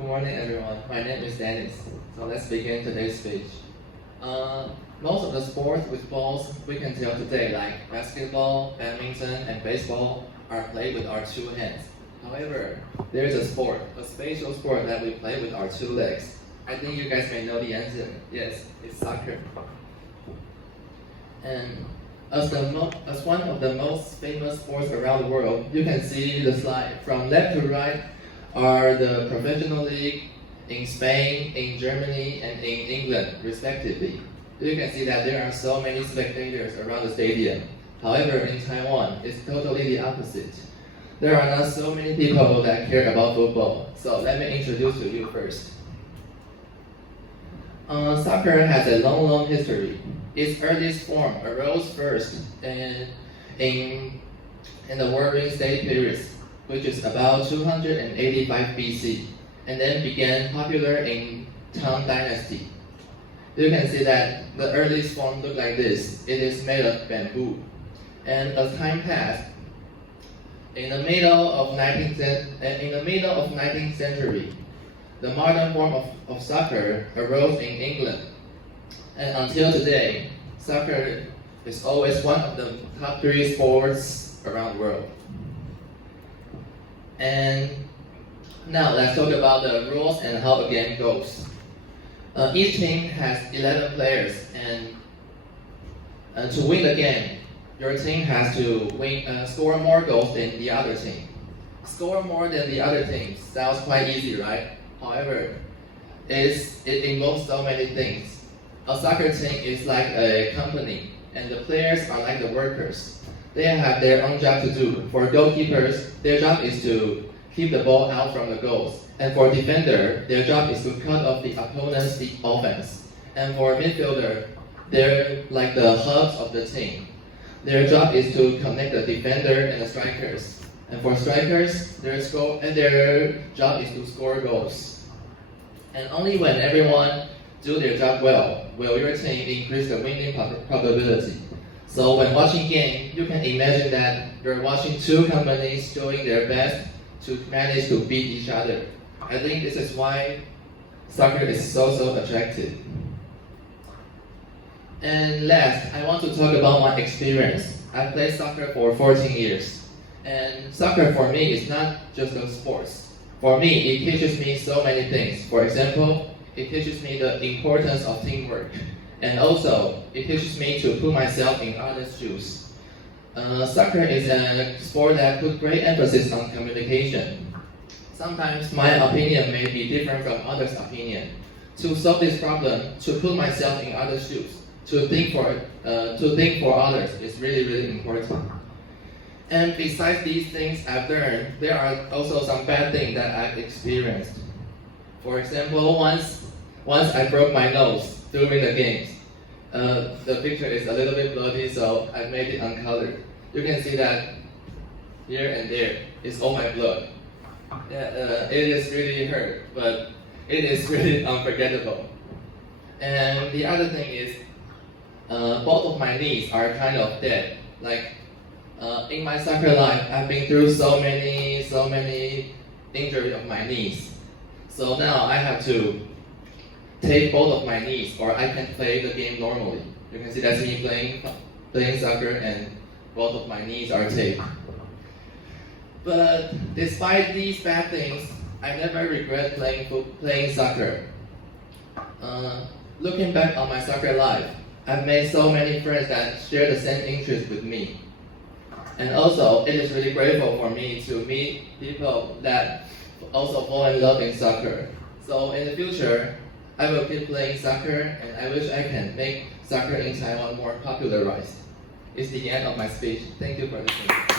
Good morning, everyone. My name is Dennis. So let's begin today's speech. Most of the sports with balls we can tell today, like basketball, badminton, and baseball, are played with our two hands. However, there is a special sport that we play with our two legs. I think you guys may know the answer. Yes, it's soccer. And as one of the most famous sports around the world, you can see the slide. From left to right are the professional league in Spain, in Germany, and in England, respectively. You can see that there are so many spectators around the stadium. However, in Taiwan, it's totally the opposite. There are not so many people that care about football. So let me introduce to you first. Soccer has a long history. Its earliest form arose first in the Warring State periods, which is about 285 BC, and then began popular in Tang Dynasty. You can see that the earliest form looked like this. It is made of bamboo. And as time passed, in the middle of 19th century, the modern form of soccer arose in England. And until today, soccer is always one of the top 3 sports around the world. And now let's talk about the rules and how the game goes. Each team has 11 players, and to win the game, your team has to score more goals than the other team. Score more than the other team sounds quite easy, right? However, it involves so many things. A soccer team is like a company, and the players are like the workers. They have their own job to do. For goalkeepers, their job is to keep the ball out from the goals. And for defender, their job is to cut off the opponent's offense. And for midfielder, they're like the hubs of the team. Their job is to connect the defender and the strikers. And for strikers, their job is to score goals. And only when everyone do their job well, will your team increase the winning probability. So when watching game, you can imagine that you're watching two companies showing their best to manage to beat each other. I think this is why soccer is so attractive. And last, I want to talk about my experience. I played soccer for 14 years. And soccer for me is not just a sport. For me, it teaches me so many things. For example, it teaches me the importance of teamwork. And also, it teaches me to put myself in others' shoes. Soccer is a sport that puts great emphasis on communication. Sometimes my opinion may be different from others' opinion. To solve this problem, to put myself in others' shoes, to think for others is really important. And besides these things I've learned, there are also some bad things that I've experienced. For example, once I broke my nose during the games. The picture is a little bit bloody, so I made it uncolored. You can see that here and there is all my blood. It is really hurt, but it is really unforgettable. And the other thing is, both of my knees are kind of dead. Like in my soccer life, I've been through so many injuries of my knees. So now I have to take both of my knees, or I can play the game normally. You can see that's me playing soccer, and both of my knees are taped. But despite these bad things, I never regret playing soccer. Looking back on my soccer life, I've made so many friends that share the same interest with me. And also, it is really grateful for me to meet people that also fall in love in soccer. So in the future, I will keep playing soccer, and I wish I can make soccer in Taiwan more popularized. It's the end of my speech. Thank you for listening.